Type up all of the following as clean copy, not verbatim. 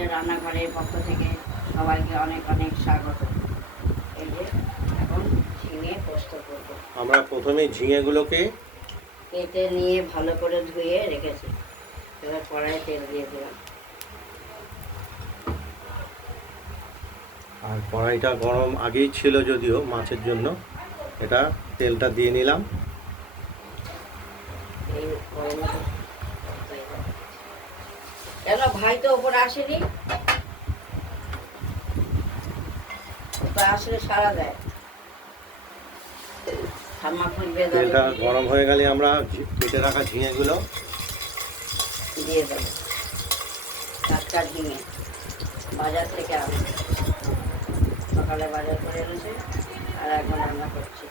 ঠাকুরের রান্নাঘরের পক্ষ থেকে সবাইকে অনেক অনেক স্বাগত। এই যে এখন ঝিঙে পোস্ত করবো। আমরা প্রথমে ঝিঙেগুলোকে কেটে নিয়ে ভালো করে ধুয়ে রেখেছি। এবার কড়াইয়ে তেল দিয়ে দিলাম। আর কড়াইটা গরম আগেই ছিল যদিও মাছের জন্য, এটা তেলটা দিয়ে নিলাম। এই গরমে কেন ভাই তো ওপরে আসেনি, ওপরে আসলে সারা দেয়। ঠাম্মা খুঁজবে, তেলটা গরম হয়ে গেলে আমরা কেটে রাখা ঝিঙেগুলো দিয়ে দেবো। টাটকা ঝিঙে বাজার থেকে আনো, সকালে বাজার করে এনেছে আর এখন রান্না করছি।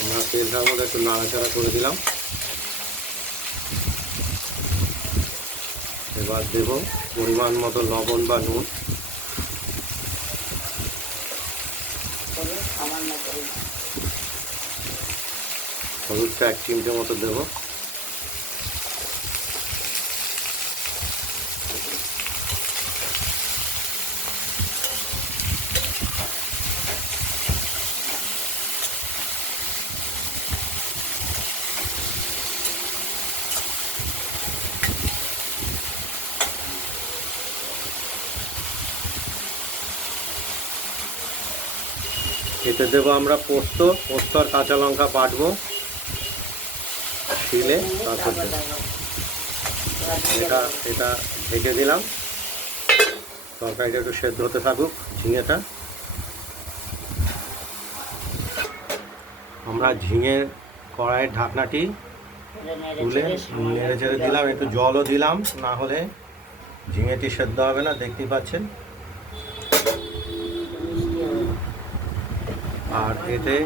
আমরা তেলটার মধ্যে একটু নাড়াচাড়া করে দিলাম। এবার দেব পরিমাণ মতো লবণ বা নুন। হলুদটা 1 চিমটে মতো দেবো। এতে দেবো আমরা পোস্ত আর কাঁচা লঙ্কা বাটবো শিলে, তারপর এটা ঢেকে দিলাম। তরকারিটা একটু সেদ্ধ হতে থাকুক ঝিঙেটা। আমরা ঝিঙের কড়াইয়ের ঢাকনাটি তুলে নেড়ে চেড়ে দিলাম, একটু জলও দিলাম, না হলে ঝিঙেটি সেদ্ধ হবে না, দেখতেই পাচ্ছেন। আর এতে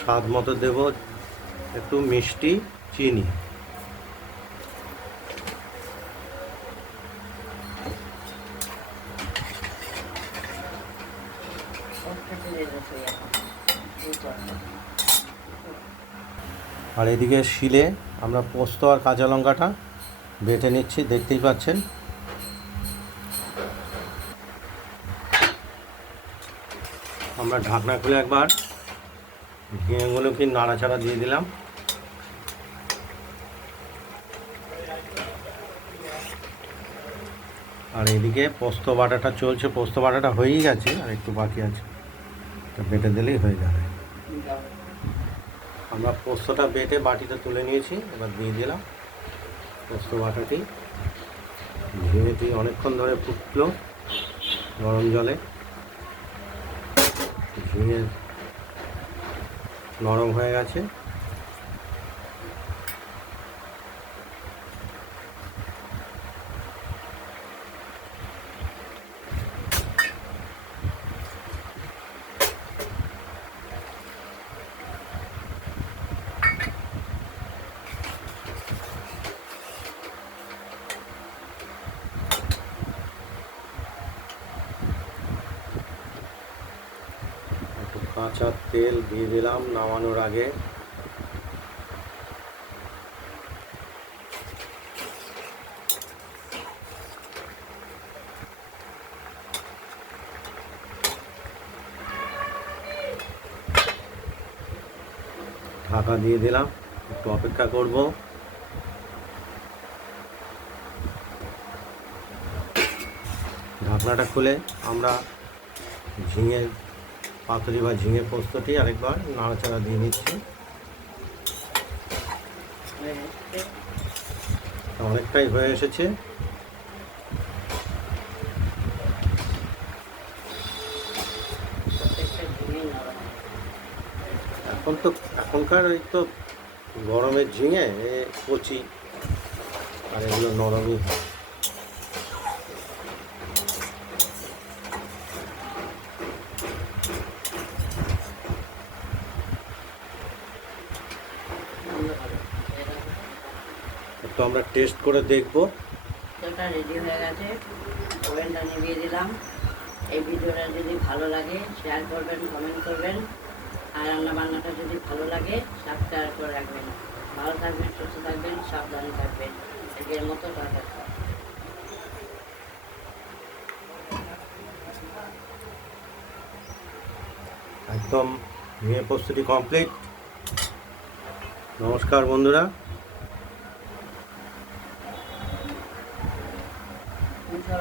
স্বাদ মতো দেব একটু মিষ্টি চিনি। আর এদিকে শিলে আমরা পোস্ত আর কাঁচা লঙ্কাটা বেটে নিচ্ছি, দেখতেই পাচ্ছেন। আমরা ঢাকনা খুলে একবার ঝিঙেগুলোকে নাড়াচাড়া দিয়ে দিলাম। আর এদিকে পোস্ত বাটাটা চলছে, পোস্ত বাটাটা হয়েই গেছে, আর একটু বাকি আছে, এটা বেটে দিলেই হয়ে যাবে। আমরা পোস্তটা বেটে বাটিতে তুলে নিয়েছি, এবার দিয়ে দিলাম পোস্ত বাটাটি। ঝিঙেটি অনেকক্ষণ ধরে ফুটলো গরম জলে, ঝিঙে নরম হয়ে গেছে। কাঁচা তেল দিয়ে দিলাম নামানোর আগে। ঢাকা দিয়ে দিলাম, একটু অপেক্ষা করব। ঢাকনাটা খুলে আমরা ঝিঙে পাতুরি বা ঝিঙে পোস্তটি আরেকবার নাড়াচাড়া দিয়ে নিচ্ছি। অনেকটাই হয়ে এসেছে। এখনকার এই তো গরমের ঝিঙে কচি, আর এগুলো নরমই হয়। তো আমরা টেস্ট করে দেখব। তেলটা রেডি হয়ে গেছে, ওভেনটা নিভিয়ে দিলাম। এই ভিডিওটা যদি ভালো লাগে শেয়ার করবেন, কমেন্ট করবেন, আর রান্নাবান্নাটা যদি ভালো লাগে সাবস্ক্রাইব করে রাখবেন। ভালো থাকবেন, সুস্থ থাকবেন, সাবধানে থাকবেন। এর মতো কথা একদম বিয়ে প্রস্তুতি কমপ্লিট। নমস্কার বন্ধুরা। বুঝতে